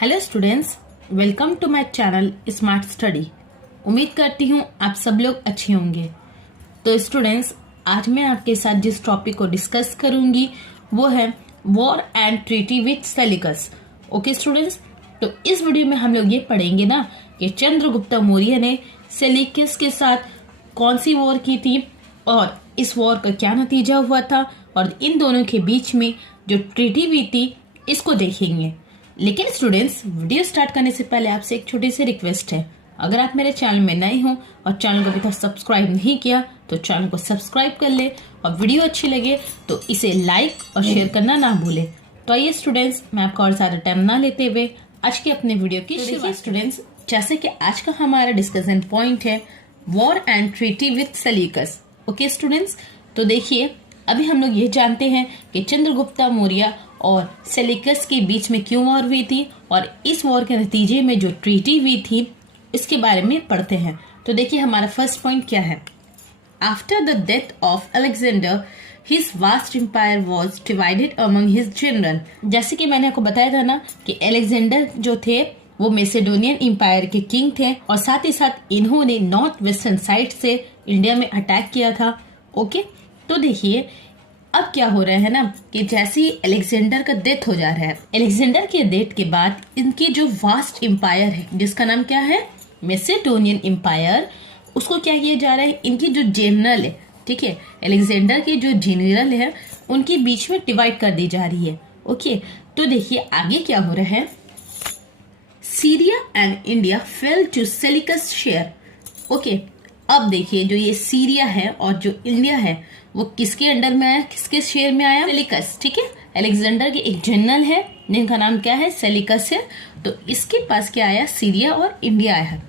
Hello students, welcome to my channel smart study. उम्मीद करती हूँ आप सब लोग अच्छे होंगे। तो स्टूडेंट्स, आज मैं आपके साथ जिस टॉपिक को डिस्कस करूंगी वो है war and treaty with Seleucus. Okay students, तो इस वीडियो में हम लोग ये पढ़ेंगे ना कि चंद्रगुप्त मौर्य ने सेल्यूकस के साथ कौन सी वॉर की थी और इस वॉर का क्या नतीजा हुआ था और इन दोनों के बीच में जो ट्रीटी हुई थी इसको देखेंगे। लेकिन स्टूडेंट्स, वीडियो स्टार्ट करने से पहले आपसे एक छोटी सी रिक्वेस्ट है। अगर आप मेरे चैनल में नए हो और चैनल को अभी तक सब्सक्राइब नहीं किया तो चैनल को सब्सक्राइब कर ले और वीडियो अच्छी लगे तो इसे लाइक और शेयर करना ना भूले। तो आइए स्टूडेंट्स, मैं आपका और ज्यादा टाइम ना लेते हुए आज के अपने वीडियो की शुरुआत। स्टूडेंट्स, जैसे कि आज का हमारा डिस्कशन पॉइंट है war and treaty with Seleucus. Okay students, तो देखिए अभी हम लोग ये जानते हैं कि चंद्रगुप्त मौर्य और सेल्यूकस के बीच में क्यों वॉर हुई थी और इस वॉर के नतीजे में जो ट्रीटी हुई थी इसके बारे में पढ़ते हैं। तो देखिए हमारा फर्स्ट पॉइंट क्या है। After the death of Alexander his vast empire was divided among his general. जैसे कि मैंने आपको बताया था ना कि अलेक्जेंडर जो थे वो मैसेडोनियन एम्पायर के किंग थे और साथ ही साथ इन्होंने नॉर्थ वेस्टर्न साइड से इंडिया में अटैक किया था। ओके, तो देखिए अब क्या हो रहा है ना कि जैसे ही अलेक्जेंडर का डेथ हो जा रहा है, अलेक्जेंडर के डेथ के बाद इनकी जो वास्ट एम्पायर है जिसका नाम क्या है मैसेडोनियन एम्पायर, उसको क्या किया जा रहा है, इनकी जो जनरल है, ठीक है, अलेक्जेंडर के जो जनरल है उनके बीच में डिवाइड कर दी जा रही है। ओके, तो देखिए आगे क्या हो रहा है। Syria and India fell to Seleucus share. Okay, अब देखिए जो ये सीरिया है और जो इंडिया है वो किसके अंडर में आया, किसके शेयर में आया, सेल्यूकस। ठीक है, अलेक्जेंडर के एक जनरल है जिनका नाम क्या है, सेल्यूकस है। तो इसके पास क्या आया, सीरिया और इंडिया आया।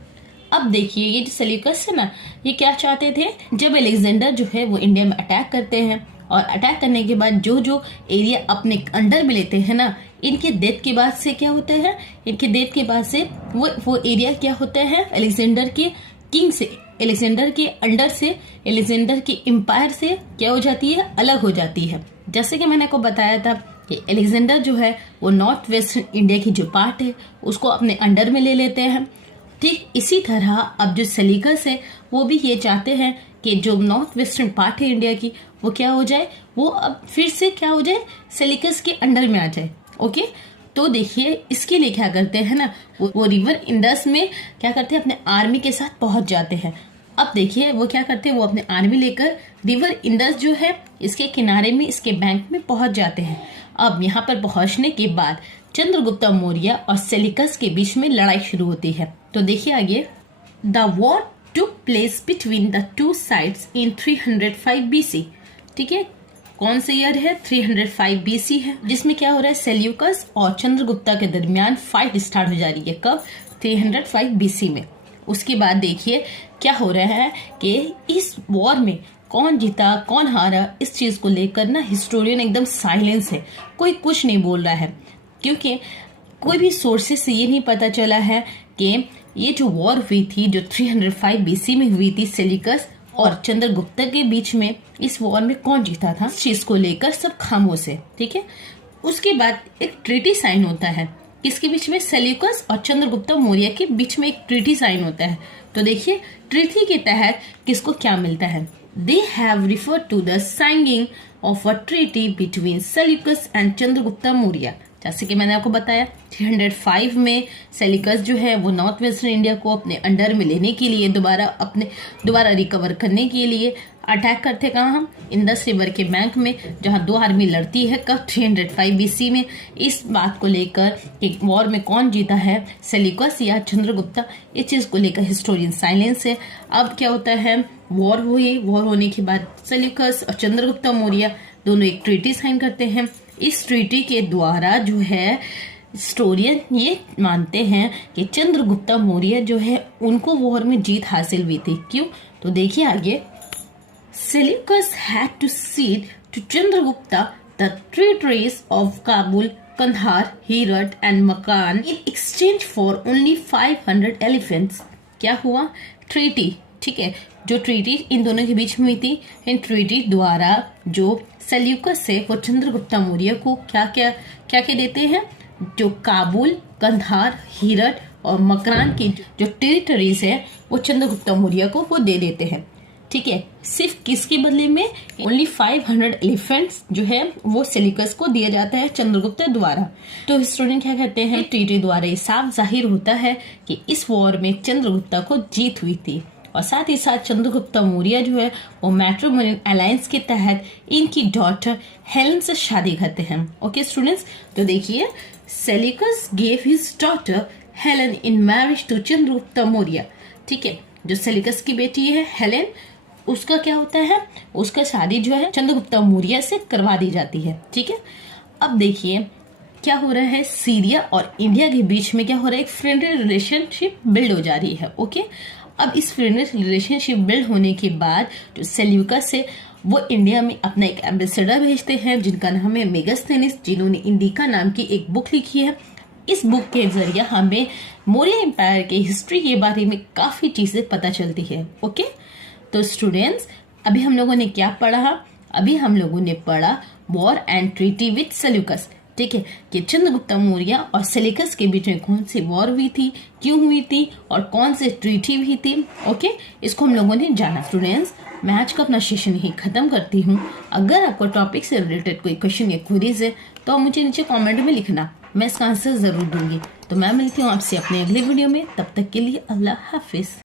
अब देखिए ये जो सेल्यूकस है ना, ये क्या चाहते थे, जब अलेक्जेंडर जो है वो इंडिया में अटैक करते हैं और अटैक करने के बाद जो जो एरिया अपने अंडर में लेते हैं ना, इनके डेथ के बाद से क्या होता है, इनके डेथ के बाद से वो एरिया क्या होता है, अलेक्जेंडर के किंग से, अलेक्जेंडर के अंडर से, अलेक्जेंडर के एम्पायर से क्या हो जाती है, अलग हो जाती है। जैसे कि मैंने आपको बताया था कि अलेक्जेंडर जो है वो नॉर्थ वेस्टर्न इंडिया की जो पार्ट है उसको अपने अंडर में ले लेते हैं। ठीक इसी तरह अब जो सेल्यूकस है वो भी ये चाहते हैं कि जो नॉर्थ वेस्टर्न पार्ट है इंडिया की वो क्या हो जाए, वो अब फिर से क्या हो जाए, सेल्यूकस के अंडर में आ जाए। ओके, तो देखिए इसके लिए क्या करते हैं ना, वो रिवर इंडस में क्या करते हैं, अपने आर्मी के साथ पहुंच जाते हैं। अब देखिए वो क्या करते हैं, वो अपने आर्मी लेकर रिवर इंडस जो है इसके किनारे में, इसके बैंक में पहुंच जाते हैं। अब यहाँ पर पहुंचने के बाद चंद्रगुप्त मौर्य और सेल्यूकस के बीच में लड़ाई शुरू होती है। तो देखिए आगे, the war took place between the two sides in 305 BC। ठीक है, कौन से ईयर है, 305 BC है, जिसमें क्या हो रहा है, सेल्यूकस और चंद्रगुप्ता के दरमियान फाइट स्टार्ट हो जा रही है। कब, 305 BC में। उसके बाद देखिए क्या हो रहा है कि इस वॉर में कौन जीता कौन हारा, इस चीज को लेकर ना हिस्टोरियन एकदम साइलेंस है, कोई कुछ नहीं बोल रहा है, क्योंकि कोई भी सोर्सेस से ये नहीं पता चला है कि ये जो वॉर हुई थी जो 305 BC में हुई थी सेल्यूकस और चंद्रगुप्त के बीच में, इस वॉर में कौन जीता था, इस चीज को लेकर सब खामोश है। ठीक है, उसके बाद एक ट्रीटी साइन होता है, किसके बीच में, सेल्यूकस और चंद्रगुप्त मौर्य के बीच में एक ट्रीटी साइन होता है। तो देखिए ट्रीटी के तहत किसको क्या मिलता है, they have referred to the signing of a treaty between Seleucus and Chandragupta Maurya. जैसे कि मैंने आपको बताया 305 में सेल्यूकस जो है वो नॉर्थ वेस्टर्न इंडिया को अपने अंडर में लेने के लिए, दोबारा रिकवर करने के लिए अटैक करते कहाँ, हम इंडस रिवर के बैंक में, जहाँ दो आर्मी लड़ती है। कब, 305 BC में। इस बात को लेकर एक वॉर में कौन जीता है, सेल्यूकस या चंद्रगुप्ता, इस चीज को लेकर हिस्टोरियन साइलेंस है। अब क्या होता है, वॉर हुई, वॉर होने के बाद सेल्यूकस और चंद्रगुप्त मौर्य दोनों एक ट्रीटी साइन करते हैं। इस ट्रीटी के द्वारा जो है हिस्टोरियन ये मानते हैं कि चंद्रगुप्त मौर्य जो है उनको वॉर में जीत हासिल हुई थी। क्यों, तो देखिए आगे, Seleucus had to cede to Chandragupta the territories of Kabul, Kandahar, Herat and Makkan in exchange for only 500 elephants। क्या हुआ, ट्रीटी, ठीक है, जो ट्रीटी इन दोनों के बीच में हुई थी, इन ट्रीटी द्वारा जो सेल्यूकस है वो चंद्रगुप्त मौर्य को क्या क्या देते हैं, जो काबुल, कंधार, हीरत और मकरान की जो टेरिटरीज है वो चंद्रगुप्त मौर्य को वो दे देते हैं। ठीक है, सिर्फ किसके बदले में? ओनली 500 एलिफेंट्स जो है वो सेल्यूकस को दिया जाता है चंद्रगुप्त द्वारा। तो स्टूडेंट क्या कहते हैं, ट्रीटी द्वारा ये साफ जाहिर होता है कि इस वॉर में चंद्रगुप्त को जीत हुई थी और साथ ही साथ चंद्रगुप्त मौर्य जो है वो मैट्रिमोनियल अलायंस के तहत इनकी डॉटर हेलेन से शादी करते हैं। ओके स्टूडेंट्स, तो देखिए Seleucus gave his daughter Helen in marriage to Chandragupta Maurya. ठीक है, जो सेल्यूकस की बेटी है हेलेन, उसका क्या होता है, उसका शादी जो है चंद्रगुप्त मौर्य से करवा दी जाती है। ठीक है, अब देखिए क्या हो रहा है, सीरिया और इंडिया के बीच में क्या हो रहा है, एक फ्रेंडली रिलेशनशिप बिल्ड हो जा रही है। ओके, अब इस फ्रेंडली रिलेशनशिप बिल्ड होने के बाद जो सेल्यूकस है वो इंडिया में अपना एक एम्बेसडर भेजते हैं जिनका नाम है मेगास्थेनिस, जिन्होंने इंडिका नाम की एक बुक लिखी है। इस बुक के जरिए हमें मौर्य एम्पायर के हिस्ट्री के बारे में काफी चीजें पता चलती है। ओके, तो स्टूडेंट्स अभी हम लोगों ने क्या पढ़ा? अभी हम लोगों ने पढ़ा war and treaty with Seleucus. ठीक है, कि चंद्रगुप्त मौर्य और सेल्यूकस के बीच में कौन सी वॉर हुई थी, क्यों हुई थी और कौन से ट्रीटी हुई थी। ओके, इसको हम लोगों ने जाना। स्टूडेंट्स मैं आज का अपना सेशन यही खत्म करती हूँ। अगर आपको टॉपिक से रिलेटेड कोई क्वेश्चन या क्वेरीज है तो मुझे नीचे कमेंट में लिखना, मैं इसका आंसर जरूर दूंगी। तो मैं मिलती हूँ आपसे अपने अगले वीडियो में, तब तक के लिए अल्लाह हाफिज।